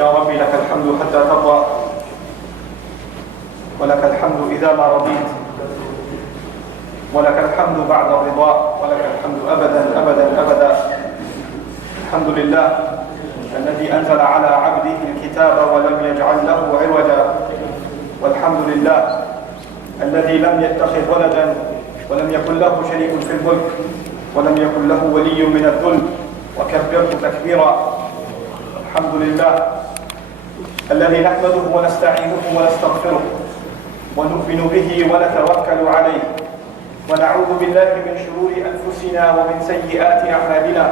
يا ربي لك الحمد حتى ترضى ولك الحمد إذا ما رضيت ولك الحمد بعد الرضا ولك الحمد أبدا أبدا أبدا. الحمد لله الذي أنزل على عبده الكتاب ولم يجعل له عوجا. والحمد لله الذي لم يتخذ ولدا ولم يكن له شريك في الملك ولم يكن له ولي من الذل وكبره تكبيرا. الحمد لله الذي نحمده ونستعينه ونستغفره ونؤمن به ونتوكل عليه ونعوذ بالله من شرور أنفسنا ومن سيئات أعمالنا.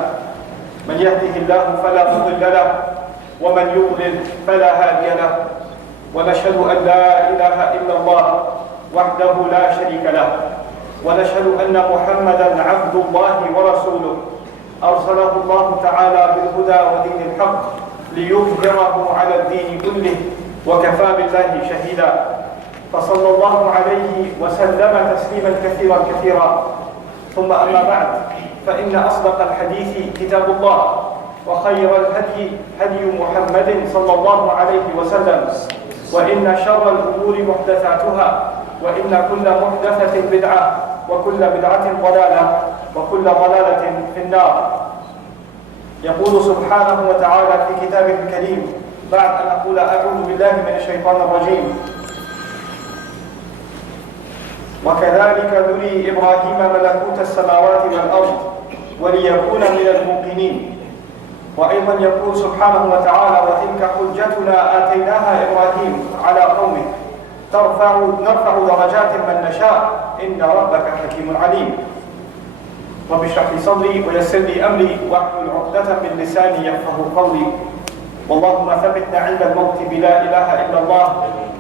من يهده الله فلا مضل له ومن يضلل فلا هادي له. ونشهد أن لا إله إلا الله وحده لا شريك له ونشهد أن محمدا عبد الله ورسوله أرسله الله تعالى بالهدى ودين الحق ليظهره على الدين كله وكفى بالله شهيدا. فصلى الله عليه وسلم تسليما كثيرا كثيرا. ثم أما بعد فإن أصدق الحديث كتاب الله وخير الهدي هدي محمد صلى الله عليه وسلم وإن شر الأمور محدثاتها وإن كل محدثة بدعة وكل بدعة ضلالة وكل ضلالة في النار. يقول سبحانه وتعالى في كتابه الكريم بعد أن أقول أعوذ بالله من الشيطان الرجيم: وكذلك نري إبراهيم ملكوت السماوات والأرض وليكون من الموقنين. وأيضا يقول سبحانه وتعالى: وتلك حجتنا آتيناها إبراهيم على قومه نرفع درجات من نشاء إن ربك حكيم عليم. رب اشرح لي صدري ويسر لي أمري واحلل عقدة من لساني يفقهوا قولي. اللهم ثبتنا عند الموت بلا إله إلا الله.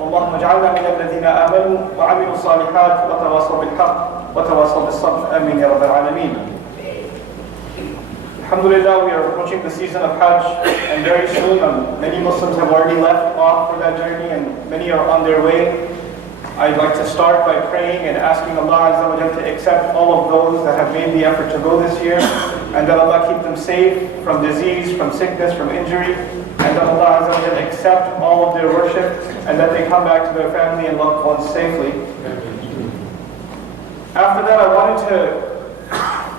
اللهم اجعلنا من الذين آمنوا وعملوا الصالحات وتواصوا بالحق وتواصوا بالصبر. آمين يا رب العالمين. Alhamdulillah, we are approaching the season of Hajj, and very soon many Muslims have already left off for that journey and many are on their way. I'd like to start by praying and asking Allah Azza wa Jalla to accept all of those that have made the effort to go this year, and that Allah keep them safe from disease, from sickness, from injury, and that Allah Azza wa Jalla accept all of their worship, and that they come back to their family and loved ones safely. After that, I wanted to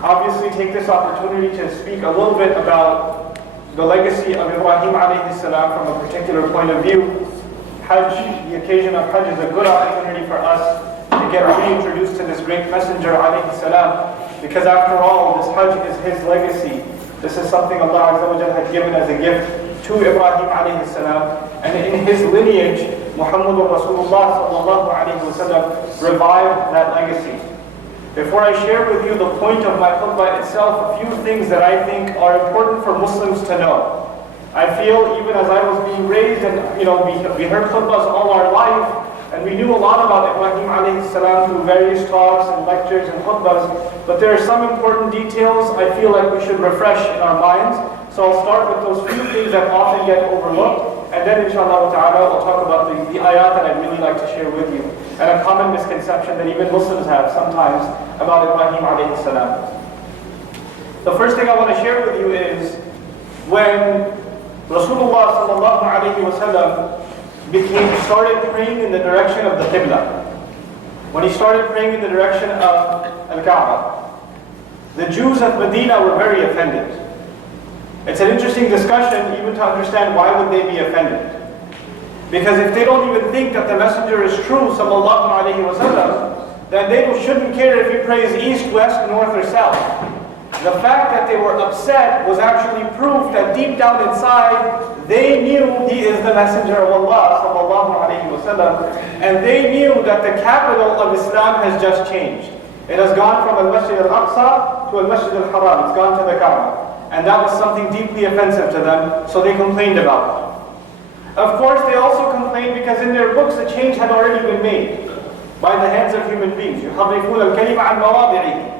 obviously take this opportunity to speak a little bit about the legacy of Ibrahim alayhi salam from a particular point of view. Hajj, the occasion of Hajj, is a good opportunity for us to get reintroduced to this great messenger alayhi salam, because after all, this Hajj is his legacy. This is something Allah Azza wa Jalla had given as a gift to Ibrahim alayhi salam, and in his lineage, Muhammadur Rasulullah sallallahu alayhi wa sallam revived that legacy. Before I share with you the point of my khutbah itself, a few things that I think are important for Muslims to know. I feel even as I was being raised, and we heard khutbahs all our life, and we knew a lot about Ibrahim alayhi salam through various talks and lectures and khutbahs, but there are some important details I feel like we should refresh in our minds. So I'll start with those few things that often get overlooked, and then inshallah ta'ala I'll talk about the ayat that I'd really like to share with you, and a common misconception that even Muslims have sometimes about Ibrahim alayhi salam. The first thing I want to share with you is when Rasulullah sallallahu alayhi wa sallam started praying in the direction of the Qibla. When he started praying in the direction of Al-Kaaba, the Jews of Medina were very offended. It's an interesting discussion even to understand why would they be offended. Because if they don't even think that the messenger is true sallallahu alayhi wa sallam, then they shouldn't care if he prays east, west, north or south. The fact that they were upset was actually proof that deep down inside, they knew he is the messenger of Allah sallallahu alayhi wa sallam, and they knew that the capital of Islam has just changed. It has gone from Al-Masjid Al-Aqsa to Al-Masjid Al-Haram. It's gone to the Kaaba. And that was something deeply offensive to them, so they complained about it. Of course, they also complained because in their books the change had already been made by the hands of human beings. يُحَرِّفُونَ الْكَلِمَ عَنْ مَوَاضِعِهِ.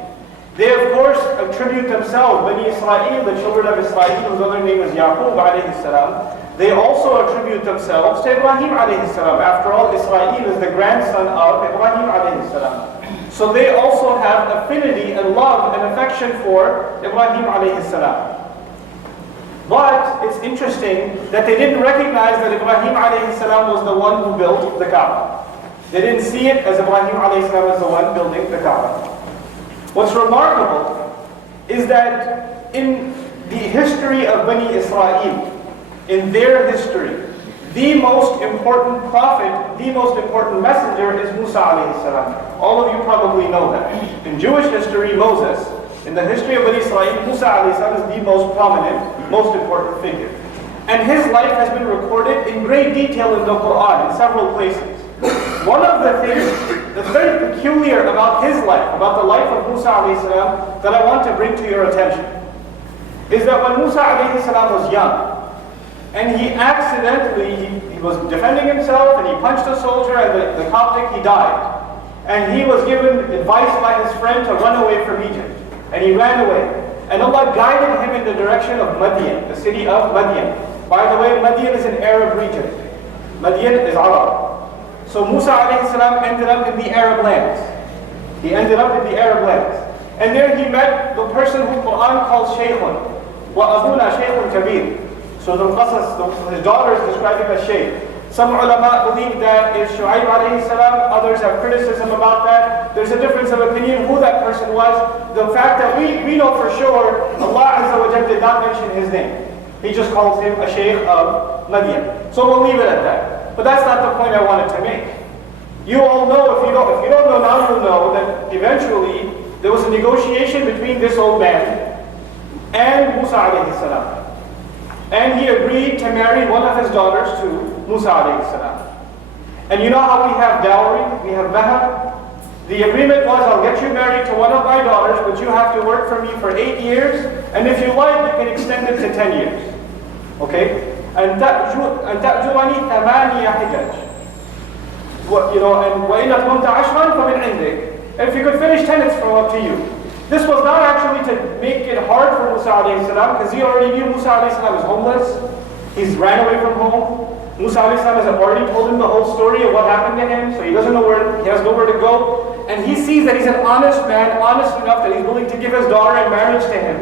They of course attribute themselves, Bani Israel, the children of Israel, whose other name is Yaqub alayhi salam, they also attribute themselves to Ibrahim alayhi salam. After all, Israel is the grandson of Ibrahim alayhi salam. So they also have affinity and love and affection for Ibrahim alayhi salam. But it's interesting that they didn't recognize that Ibrahim alayhi salam was the one who built the Kaaba. They didn't see it as Ibrahim alayhi salam as the one building the Kaaba. What's remarkable is that in the history of Bani Israel, in their history, the most important prophet, the most important messenger is Musa alayhi salam. All of you probably know that. In Jewish history, Moses, in the history of Bani Israel, Musa alayhi salam is the most prominent, most important figure. And his life has been recorded in great detail in the Quran, in several places. One of the things that's very peculiar about his life, about the life of Musa alayhi salam, that I want to bring to your attention, is that when Musa alayhi salam was young, and he accidentally, he was defending himself, and he punched a soldier, and the Coptic, he died. And he was given advice by his friend to run away from Egypt. And he ran away. And Allah guided him in the direction of Madian, the city of Madian. By the way, Madian is an Arab region. Madian is Arab. So Musa alayhi salam ended up in the Arab lands. He ended up in the Arab lands. And there he met the person who Quran calls Shaykhun. Wa abuna Shaykhun Kabir. So the Qasas, his daughter is described him as Shaykh. Some ulama believe that is Shu'aib alayhi salam, others have criticism about that. There's a difference of opinion who that person was. The fact that we know for sure, Allah Azza wa Jalla did not mention his name. He just calls him a Shaykh of Madian. So we'll leave it at that. But that's not the point I wanted to make. You all know, if you don't know now, you'll know that eventually there was a negotiation between this old man and Musa alayhi salam. And he agreed to marry one of his daughters to Musa alayhi salam. And you know how we have dowry, we have mahar? The agreement was, I'll get you married to one of my daughters, but you have to work for me for 8 years, and if you like, you can extend it to 10 years. Okay? And تأجرني 8 حجج. You know, and وإن أتممت 10 فمن عندك. And if you could finish 10, it's from up to you. This was not actually to make it hard for Musa alayhi salam, because he already knew Musa alayhi salam is homeless. He's ran away from home. Musa alayhi salam has already told him the whole story of what happened to him, so he doesn't know he has nowhere to go. And he sees that he's an honest man, honest enough that he's willing to give his daughter in marriage to him.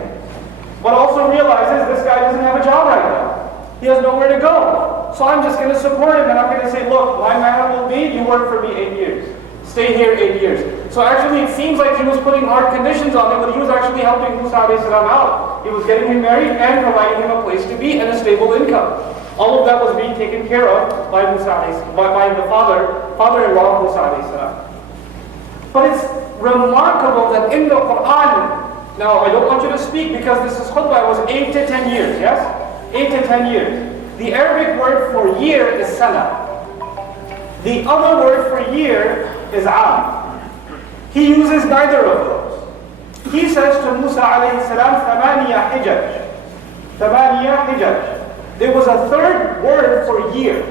But also realizes this guy doesn't have a job right now. He has nowhere to go. So I'm just going to support him, and I'm going to say, look, my man will be, you work for me 8 years. Stay here 8 years. So actually it seems like he was putting hard conditions on him, but he was actually helping Musa alayhi salam out. He was getting him married and providing him a place to be and a stable income. All of that was being taken care of by Musa alayhi salam, by the father-in-law of Musa alayhi salam. But it's remarkable that in the Quran, now I don't want you to speak because this is khutbah, it was 8 to 10 years, yes? 8 to 10 years. The Arabic word for year is sana. The other word for year is am. He uses neither of those. He says to Musa alayhi salam, ثمانية حجج. ثمانية حجج. There was a third word for year.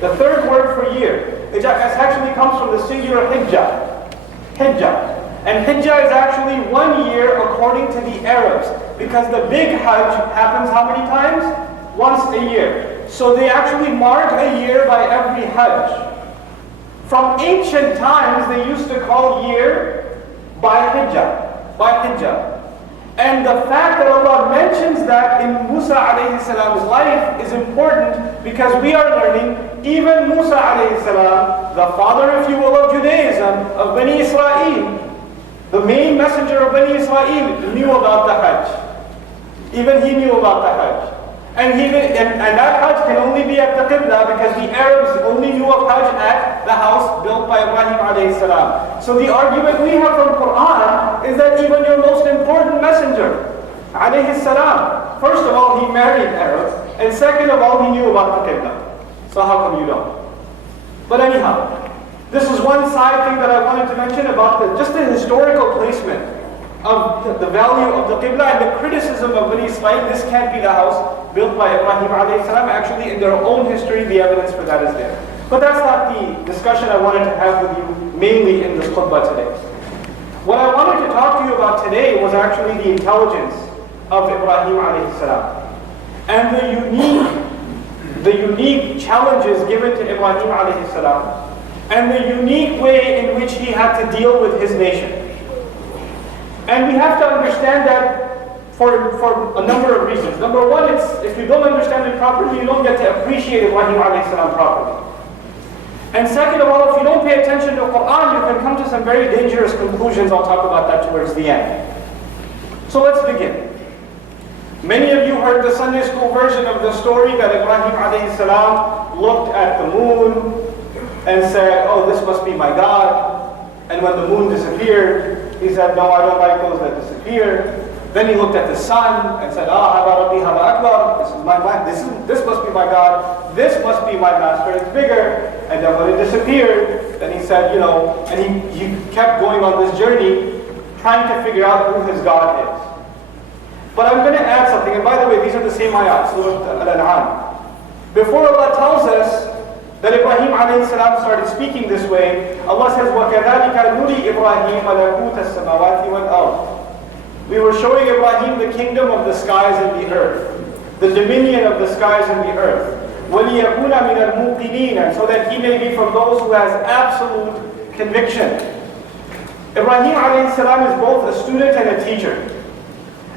The third word for year. It actually comes from the singular hijjah. Hijjah. And hijjah is actually 1 year according to the Arabs. Because the big hajj happens how many times? Once a year. So they actually mark a year by every hajj. From ancient times, they used to call year by hijjah. And the fact that Allah mentions that in Musa alayhi salam's life is important because we are learning even Musa alayhi salam, the father, if you will, of Judaism, of Bani Israel, the main messenger of Bani Israel, knew about the Hajj. Even he knew about the Hajj. And that Hajj can only be at the Qibla because the Arabs only knew of Hajj at the house built by Ibrahim alayhi salam. So the argument we have from Quran is that even your most important messenger, alayhi salam, first of all, he married Arabs, and second of all, he knew about the Qibla. So how come you don't? But anyhow, this is one side thing that I wanted to mention about just the historical placement of the value of the Qibla and the criticism of Bani Israel. This can't be the house built by Ibrahim alayhi salam. Actually, in their own history, the evidence for that is there. But that's not the discussion I wanted to have with you mainly in this khutbah today. What I wanted to talk to you about today was actually the intelligence of Ibrahim alayhi salam and the unique challenges given to Ibrahim alayhi salam and the unique way in which he had to deal with his nation. And we have to understand that for a number of reasons. Number one, it's if you don't understand it properly, you don't get to appreciate Ibrahim alayhi salam properly. And second of all, if you don't pay attention to Quran, you can come to some very dangerous conclusions. I'll talk about that towards the end. So let's begin. Many of you heard the Sunday school version of the story that Ibrahim alayhi salam looked at the moon and said, oh, this must be my God. And when the moon disappeared, he said, no, I don't like those that disappear. Then he looked at the sun and said, hada Rabbi, hada akbar. This is my mind. This must be my God. This must be my master. It's bigger. And then when it disappeared, then he said, and he kept going on this journey, trying to figure out who his God is. But I'm going to add something. And by the way, these are the same ayats, Surah Al-An'am. Before Allah tells us that Ibrahim alayhi salam started speaking this way, Allah says, وَكَذَلِكَ نُرِي إِبْرَاهِيمَ مَلَكُوتَ السَّمَاوَاتِ وَالْأَرْضِ. We were showing Ibrahim the kingdom of the skies and the earth, the dominion of the skies and the earth. وَلِيَكُونَ مِنَ الْمُوقِنِينَ, and so that he may be from those who has absolute conviction. Ibrahim alayhi salam is both a student and a teacher.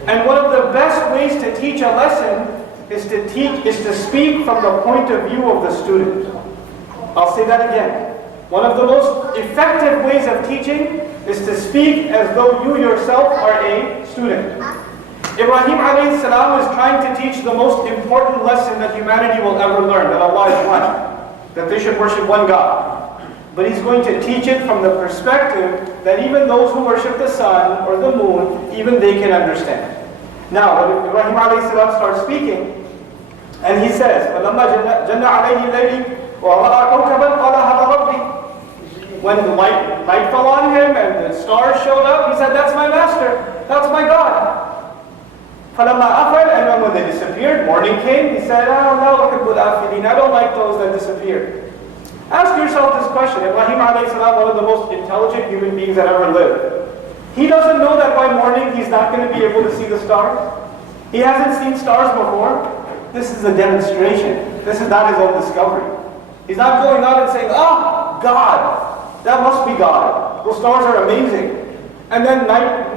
And one of the best ways to teach a lesson is to speak from the point of view of the student. I'll say that again. One of the most effective ways of teaching is to speak as though you yourself are a student. Ibrahim alayhi salam is trying to teach the most important lesson that humanity will ever learn, that Allah is one, that they should worship one God. But he's going to teach it from the perspective that even those who worship the sun or the moon, even they can understand. Now, when Ibrahim alayhi salam starts speaking, and he says, فَلَمَّا جَنَّ عَلَيْهِ اللَّيْلِ وَرَأَى كَوْكَبًا قَالَ هَذَا رَبِّي. When the light fell on him and the stars showed up, he said, that's my master, that's my God. فَلَمَّا أَفَلْ, and when they disappeared, morning came, he said, I don't like those that disappear. Ask yourself this question. Ibrahim alayhi salam, one of the most intelligent human beings that ever lived. He doesn't know that by morning he's not going to be able to see the stars. He hasn't seen stars before. This is a demonstration. This is not his own discovery. He's not going out and saying, God, that must be God. Those stars are amazing. And then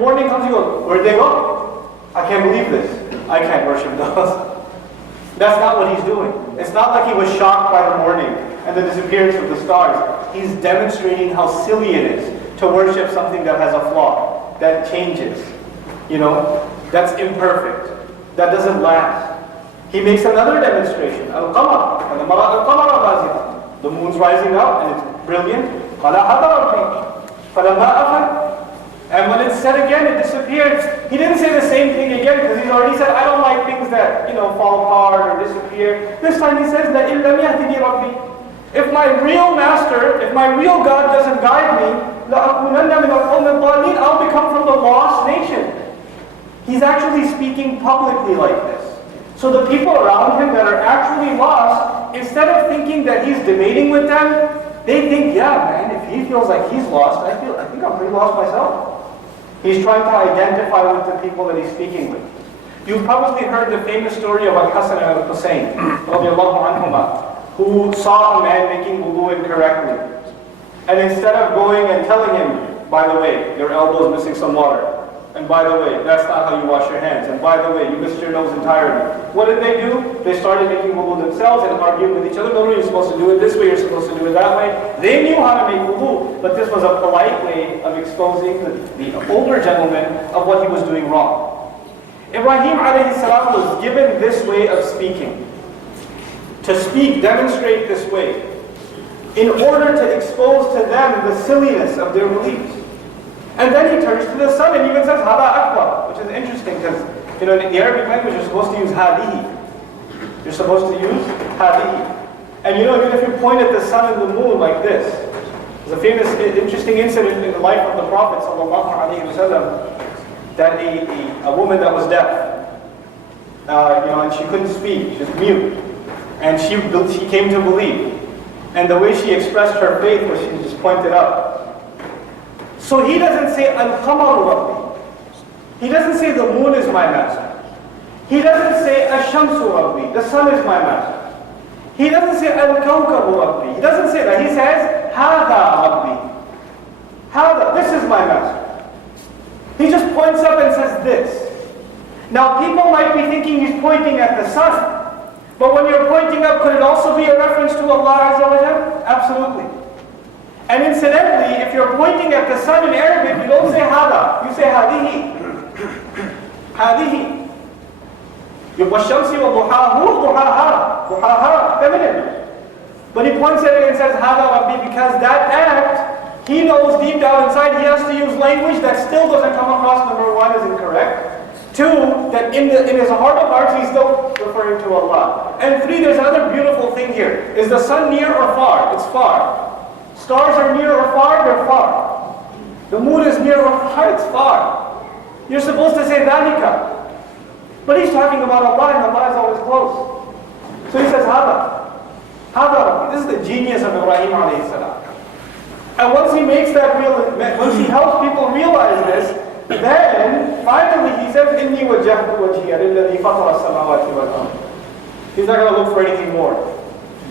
morning comes, he goes, where'd they go? I can't believe this. I can't worship those. That's not what he's doing. It's not like he was shocked by the morning and the disappearance of the stars. He's demonstrating how silly it is to worship something that has a flaw, that changes, that's imperfect, that doesn't last. He makes another demonstration. Al-Qamar, the moon's rising up and it's brilliant. And when it's set again, it disappears. He didn't say the same thing again because he's already said, I don't like things that fall apart or disappear. This time he says, if my real master, if my real God doesn't guide me, I'll become from the lost nation. He's actually speaking publicly like this. So the people around him that are actually lost, instead of thinking that he's debating with them, they think, yeah, man, if he feels like he's lost, I think I'm pretty lost myself. He's trying to identify with the people that he's speaking with. You've probably heard the famous story of Al-Hasan and Al-Husayn, radiallahu anhuma, who saw a man making wudu incorrectly. And instead of going and telling him, by the way, your elbow is missing some water, and by the way, that's not how you wash your hands, and by the way, you missed your nose entirely. What did they do? They started making wudu themselves and arguing with each other. No, you're supposed to do it this way, you're supposed to do it that way. They knew how to make wudu, but this was a polite way of exposing the older gentleman of what he was doing wrong. Ibrahim alayhi salam was given this way of speaking. To speak, demonstrate this way, in order to expose to them the silliness of their beliefs. And then he turns to the sun and even says, Hada akbar, which is interesting because, in the Arabic language, you're supposed to use hadihi. You're supposed to use hadihi. And even if you point at the sun and the moon like this, there's a famous, interesting incident in the life of the Prophet ﷺ, that a woman that was deaf, and she couldn't speak, she was mute, and she came to believe. And the way she expressed her faith was she just pointed up. So he doesn't say, Al-Qamaru Rabbi. He doesn't say the moon is my master. He doesn't say, Ash-Shamsu Rabbi, the sun is my master. He doesn't say, Al-Kawkabu Rabbi. He doesn't say that. He says, Hada Rabbi. Hada, this is my master. He just points up and says this. Now people might be thinking he's pointing at the sun. But when you're pointing up, could it also be a reference to Allah Azza wa Jal? Absolutely. And incidentally, if you're pointing at the sun in Arabic, you don't say hada, you say hadihi. Hadihi. وَالشَّمْسِ وَضُحَاهُ ضُحَاهَا ضُحَاهَا, feminine. But he points at it and says hada Rabbi, because that act, he knows deep down inside he has to use language that still doesn't come across, number one, is incorrect. Two, that in his heart of hearts he's still referring to Allah. And three, there's another beautiful thing here. Is the sun near or far? It's far. Stars are near or far? They're far. The moon is near or far? It's far. You're supposed to say dhalika. But he's talking about Allah, and Allah is always close. So he says hada. Hada Rabbi. This is the genius of Ibrahim alayhi salam. And once he makes that once he helps people realize this, then finally he says, "Inni wajjahtu wajhiya lilladhi fatara as-samawati wal ard." He's not going to look for anything more.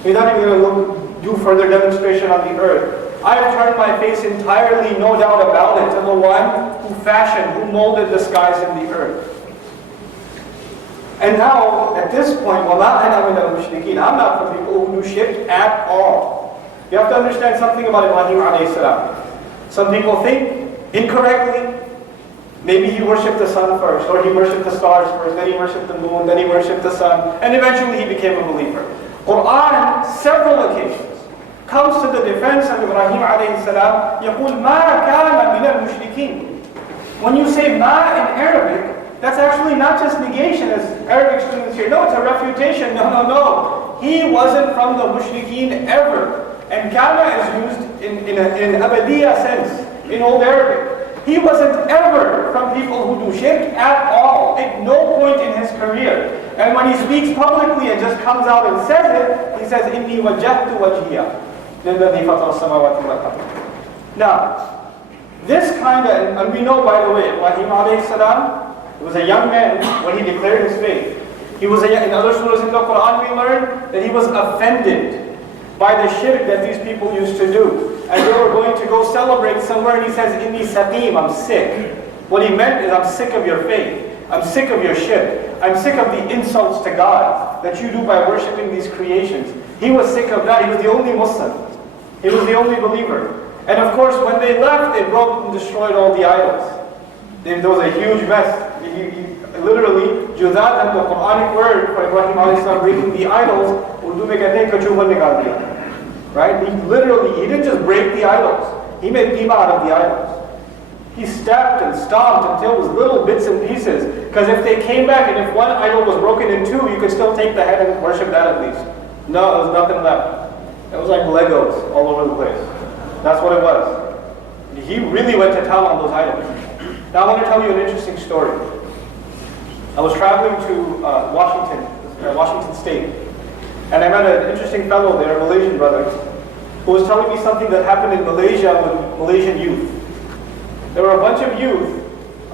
He's not even going to do further demonstration on the earth. I have turned my face entirely, no doubt about it, to the one who fashioned, who molded the skies and the earth. And now, at this point, وَمَا أَنَا مِنَ الْمُشْرِكِينَ, I'm not from people who do shirk at all. You have to understand something about Ibrahim alayhi salam. Some people think incorrectly. Maybe he worshipped the sun first, or he worshipped the stars first, then he worshipped the moon, then he worshipped the sun, and eventually he became a believer. Quran, several occasions, comes to the defense of Ibrahim alayhi salam, يقول مَا كَانَ مِنَ الْمُشْرِكِينَ. When you say ma in Arabic, that's actually not just negation, as Arabic students here. No, it's a refutation. No. He wasn't from the mushrikeen ever. And kana is used in an abadiya sense, in Old Arabic. He wasn't ever from people who do shirk at all, at no point in his career. And when he speaks publicly and just comes out and says it, he says, "Inni wajjahtu wajhiya lilladhi fatara as-samawati wal ard." Now, this kind of, and we know, by the way, Ibrahim alayhi salam, he was a young man when he declared his faith. He was in other surahs in the Quran we learned that he was offended by the shirk that these people used to do. And they were going to go celebrate somewhere, and he says, "Inni saqim, I'm sick." What he meant is, I'm sick of your faith. I'm sick of your shirk. I'm sick of the insults to God that you do by worshiping these creations. He was sick of that. He was the only Muslim. He was the only believer. And of course, when they left, they broke and destroyed all the idols. There was a huge mess. Literally, Juzat and the Quranic word for Ibrahim a.s. breaking the idols, Urdu mein kehte hain kachuban nikal diya. Right? He didn't just break the idols. He made qima out of the idols. He stepped and stomped until it was little bits and pieces. Because if they came back and if one idol was broken in two, you could still take the head and worship that at least. No, there was nothing left. It was like Legos all over the place. That's what it was. He really went to town on those idols. Now I want to tell you an interesting story. I was traveling to Washington State, and I met an interesting fellow there, a Malaysian brother, who was telling me something that happened in Malaysia with Malaysian youth. There were a bunch of youth,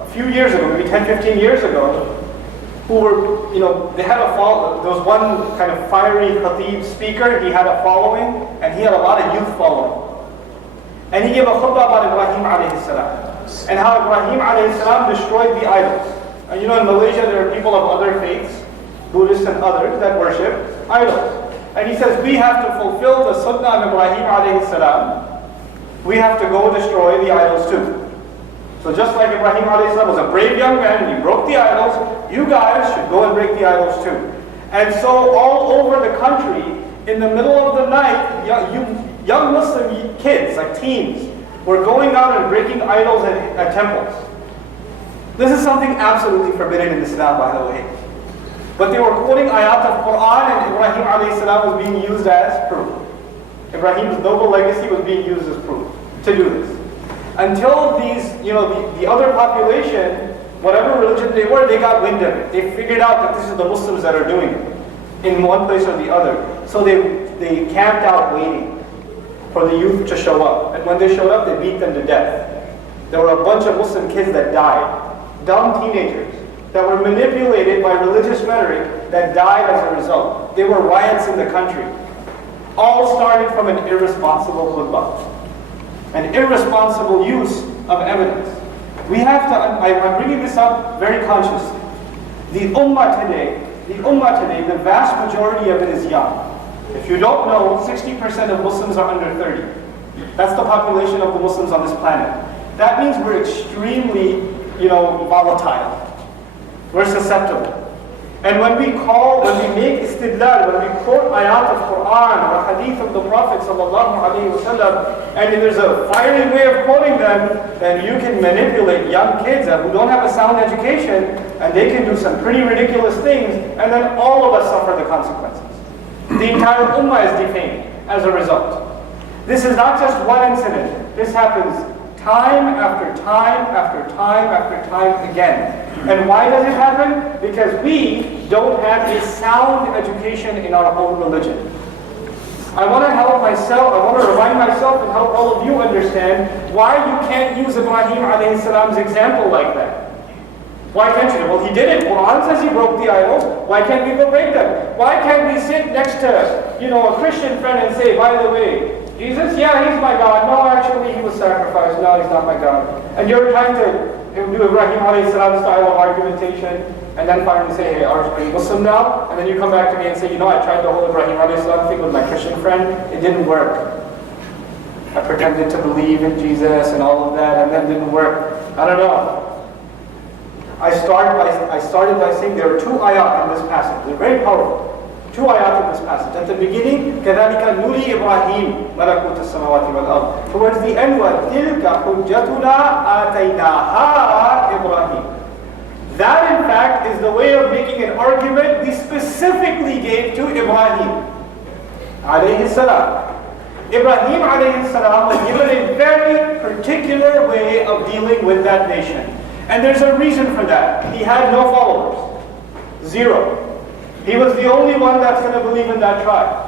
a few years ago, maybe 10, 15 years ago, who were, they had a follow. There was one kind of fiery khatib speaker, he had a following, and he had a lot of youth following. And he gave a khutbah about Ibrahim alayhi salam, and how Ibrahim alayhi salam destroyed the idols. And in Malaysia there are people of other faiths, Buddhists and others, that worship idols. And he says, we have to fulfill the sunnah of Ibrahim alayhi salam. We have to go destroy the idols too. So just like Ibrahim alayhi salam was a brave young man and he broke the idols, you guys should go and break the idols too. And so all over the country, in the middle of the night, young Muslim kids, like teens, were going out and breaking idols at temples. This is something absolutely forbidden in Islam, by the way. But they were quoting ayat of Quran, and Ibrahim alayhi salam was being used as proof. Ibrahim's noble legacy was being used as proof to do this. Until these, the other population, whatever religion they were, they got wind of it. They figured out that this is the Muslims that are doing it in one place or the other. So they camped out waiting for the youth to show up. And when they showed up, they beat them to death. There were a bunch of Muslim kids that died. Dumb teenagers that were manipulated by religious rhetoric that died as a result. There were riots in the country. All started from an irresponsible khutbah. An irresponsible use of evidence. We have to, I'm bringing this up very consciously. The ummah today, the vast majority of it is young. If you don't know, 60% of Muslims are under 30. That's the population of the Muslims on this planet. That means we're extremely, volatile. We're susceptible. And when we make istidlal, when we quote ayat of Quran or hadith of the Prophet ﷺ, and if there's a fiery way of quoting them, then you can manipulate young kids who don't have a sound education, and they can do some pretty ridiculous things, and then all of us suffer the consequences. The entire ummah is defamed as a result. This is not just one incident. This happens time after time after time after time again. And why does it happen? Because we don't have a sound education in our own religion. I want to help myself, I want to remind myself and help all of you understand why you can't use Ibrahim alayhi salam's example like that. Why can't you? Well, he did it. Quran says he broke the idols. Why can't we go break them? Why can't we sit next to, a Christian friend and say, by the way, Jesus, yeah, he's my God. No, actually, he was sacrificed. No, he's not my God. And you're trying to do Ibrahim alayhi salam style of argumentation, and then finally say, hey, are you Muslim now? And then you come back to me and say, I tried the whole Ibrahim alayhi salam thing with my Christian friend. It didn't work. I pretended to believe in Jesus and all of that, and then it didn't work. I don't know. I started by saying there are two ayat in this passage. They're very powerful. Two ayat in this passage. At the beginning, كَذَلِكَ نُرِي إِبْرَاهِيمَ مَلَكُوتَ السَّمَاوَاتِ وَالْأَرْضِ. Towards the end, وَتِلْكَ حُجَّتُنَا آتَيْنَاهَا إِبْرَاهِيمَ. That, in fact, is the way of making an argument we specifically gave to Ibrahim alayhi salam. Ibrahim alayhi salam was given a very particular way of dealing with that nation. And there's a reason for that. He had no followers. Zero. He was the only one that's going to believe in that tribe.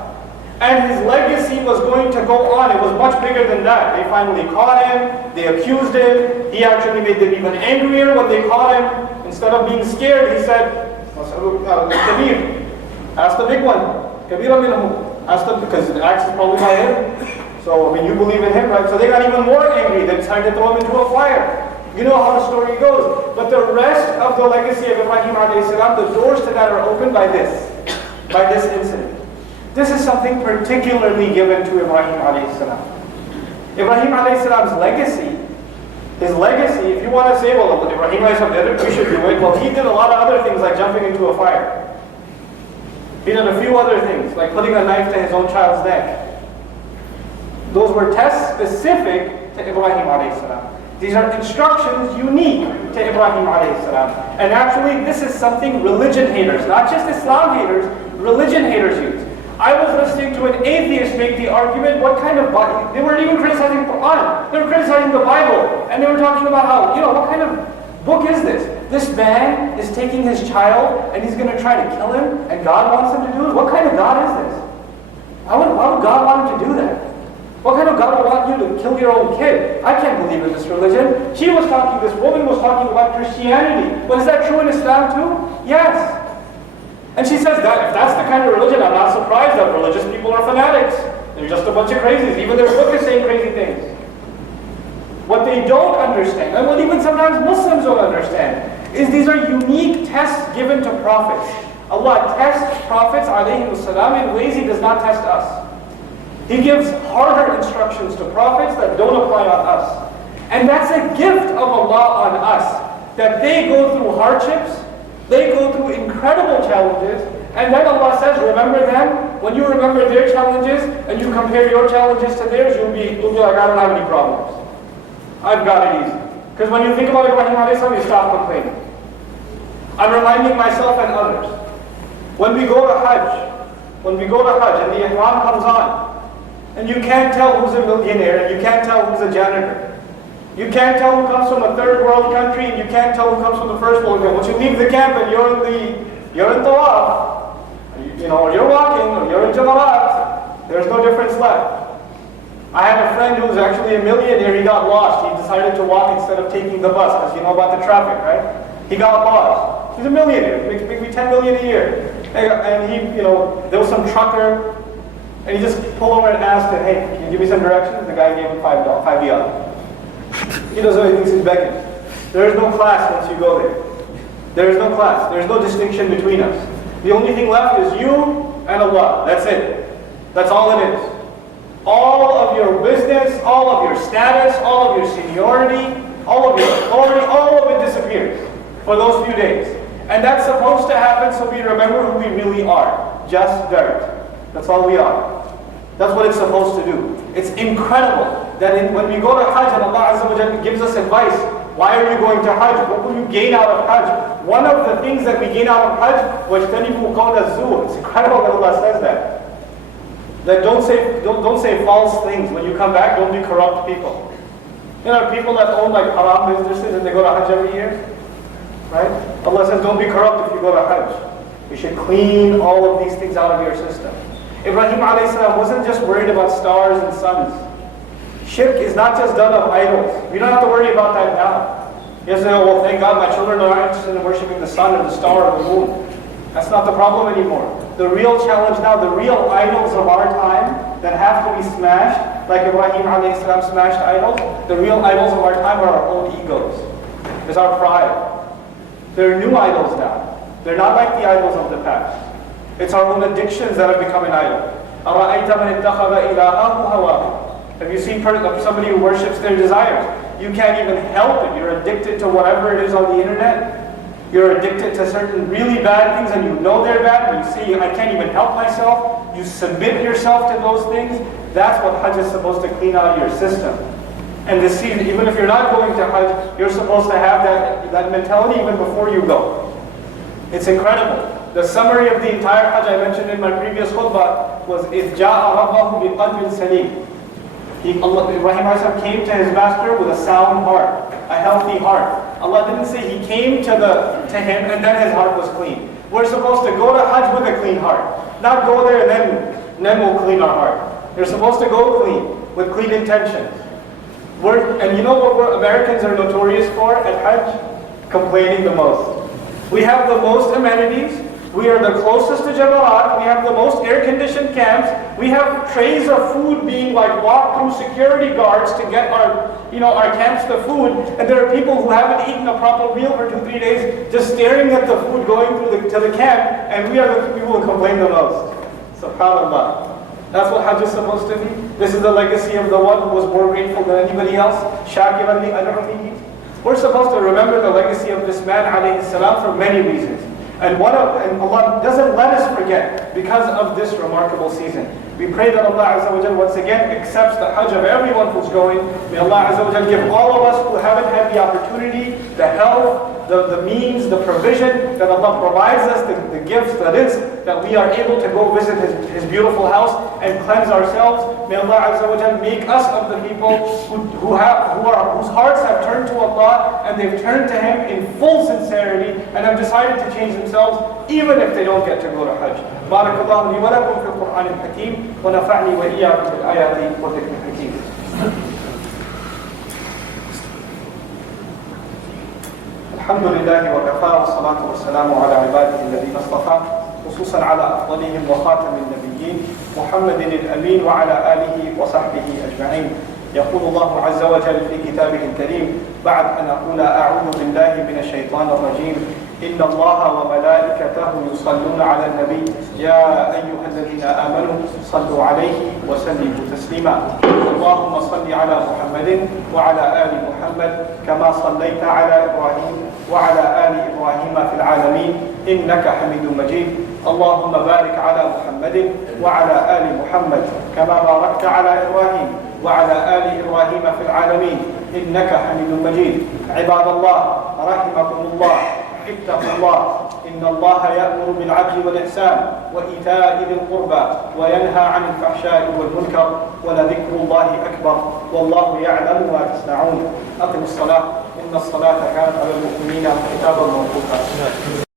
And his legacy was going to go on. It was much bigger than that. They finally caught him. They accused him. He actually made them even angrier when they caught him. Instead of being scared, he said, Kabir, ask the big one. Kabira minhum. Ask them, because the axe is probably by him. So, you believe in him, right? So they got even more angry. They decided to throw him into a fire. You know how the story goes. But the rest of the legacy of Ibrahim alayhi salam, the doors to that are opened by this incident. This is something particularly given to Ibrahim alayhi salam. Ibrahim alayhi salam's legacy, if you want to say, well, Ibrahim alayhi salam did it, we should do it. Well, he did a lot of other things like jumping into a fire. He did a few other things, like putting a knife to his own child's neck. Those were tests specific to Ibrahim alayhi salam. These are instructions unique to Ibrahim alayhi salam. And actually, this is something religion haters, not just Islam haters, religion haters use. I was listening to an atheist make the argument, they weren't even criticizing the Quran, they were criticizing the Bible. And they were talking about how, what kind of book is this? This man is taking his child and he's going to try to kill him, and God wants him to do it? What kind of God is this? Why would God want him to do that? What kind of God would want you to kill your own kid? I can't believe in this religion. This woman was talking about Christianity. Well, is that true in Islam too? Yes. And she says that if that's the kind of religion, I'm not surprised that religious people are fanatics. They're just a bunch of crazies. Even their book is saying crazy things. What they don't understand, and what even sometimes Muslims don't understand, is these are unique tests given to prophets. Allah tests prophets alayhi salam in ways He does not test us. He gives harder instructions to prophets that don't apply on us. And that's a gift of Allah on us, that they go through hardships, they go through incredible challenges, and then Allah says, remember them. When you remember their challenges, and you compare your challenges to theirs, you'll be like, I don't have any problems. I've got it easy. Because when you think about Ibrahim alayhi salam, you stop complaining. I'm reminding myself and others. When we go to Hajj, and the Ihram comes on, and you can't tell who's a millionaire, and you can't tell who's a janitor. You can't tell who comes from a third world country, and you can't tell who comes from the first world country. Once you leave the camp and you're in Tawaf, or you're walking, or you're in Jamarat, there's no difference left. I had a friend who was actually a millionaire. He got lost. He decided to walk instead of taking the bus, because you know about the traffic, right? He got lost. He's a millionaire. Makes maybe 10 million a year. And he, there was some trucker. And he just pulled over and asked him, hey, can you give me some directions? The guy gave him $5. He doesn't know, he thinks he's begging. There is no class once you go there. There is no class. There is no distinction between us. The only thing left is you and Allah. That's it. That's all it is. All of your business, all of your status, all of your seniority, all of your authority, all of it disappears for those few days. And that's supposed to happen so we remember who we really are. Just dirt. That's all we are. That's what it's supposed to do. It's incredible that when we go to Hajj and Allah Azza wa Jalla gives us advice, why are you going to Hajj? What will you gain out of Hajj? One of the things that we gain out of Hajj was وَاجْتَنِبُوا قَوْلَ الزُّورِ. It's incredible that Allah says that. That don't say false things. When you come back, don't be corrupt people. You know, people that own like haram businesses and they go to Hajj every year, right? Allah says don't be corrupt if you go to Hajj. You should clean all of these things out of your system. Ibrahim alayhi salam wasn't just worried about stars and suns. Shirk is not just done of idols. We don't have to worry about that now. You say, oh, well, thank God my children are not interested in worshiping the sun or the star or the moon. That's not the problem anymore. The real challenge now, the real idols of our time that have to be smashed, like Ibrahim alayhi salam smashed idols, the real idols of our time are our own egos. It's our pride. There are new idols now. They're not like the idols of the past. It's our own addictions that have become an idol. Have you seen somebody who worships their desires? You can't even help it. You're addicted to whatever it is on the internet. You're addicted to certain really bad things and you know they're bad. And you see, I can't even help myself. You submit yourself to those things. That's what Hajj is supposed to clean out of your system. And this season, even if you're not going to Hajj, you're supposed to have that mentality even before you go. It's incredible. The summary of the entire Hajj I mentioned in my previous khutbah was إِذْ جَاءَ رَبَّهُ بِقَلْبٍ سَلِيمٍ. Ibrahim came to his master with a sound heart, a healthy heart. Allah didn't say he came to him and then his heart was clean. We're supposed to go to Hajj with a clean heart. Not go there and then we'll clean our heart. You're supposed to go clean, with clean intentions. And you know what Americans are notorious for at Hajj? Complaining the most. We have the most amenities. We are the closest to Jamarat. We have the most air-conditioned camps. We have trays of food being like walked through security guards to get our camps the food. And there are people who haven't eaten a proper meal for 2-3 days, just staring at the food going through to the camp. And we are the people who complain the most. SubhanAllah. That's what Hajj is supposed to be. This is the legacy of the one who was more grateful than anybody else. Shakiran li an'umihi. We're supposed to remember the legacy of this man, alayhi salam, for many reasons. And Allah doesn't let us forget because of this remarkable season. We pray that Allah Azza wa Jal once again accepts the Hajj of everyone who's going. May Allah Azza wa Jal give all of us who haven't had the opportunity, the health, the means, the provision, that Allah provides us, the gifts, the rizq, that we are able to go visit His beautiful house and cleanse ourselves. May Allah Azza wa Jal make us of the people whose hearts have turned to Allah and they've turned to Him in full sincerity and have decided to change themselves even if they don't get to go to Hajj. Barakallahu li wa lakum fil Qur'an al-Hakim wa nafa'ni wa iyyakum bil ayati wa dhikr al-Hakim. الحمد لله وكفى والصلاة والسلام على عباده الذين اصطفى خصوصا على أفضلهم وخاتم النبيين محمد الأمين وعلى آله وصحبه أجمعين. يقول الله عز وجل في كتابه الكريم بعد أن أقول أعوذ بالله من الشيطان الرجيم إن الله وملائكته يصلون على النبي يا أيها الذين آمنوا صلوا عليه وسلموا تسليما. اللهم صل على محمد وعلى آل محمد كما صليت على إبراهيم وعلى آل إبراهيم في العالمين إنك حميد مجيد. اللهم بارك على محمد وعلى آل محمد كما باركت على إبراهيم وعلى آل إبراهيم في العالمين إنك حميد مجيد. عباد الله رحمكم الله اتقوا الله إن الله يأمر بالعدل والإحسان وإيتاء ذي القربى وينهى عن الفحشاء والمنكر ولذكر الله أكبر والله يعلم ما تصنعون. أقم الصلاة إن الصلاة كانت على المؤمنين كتابا موقوتا.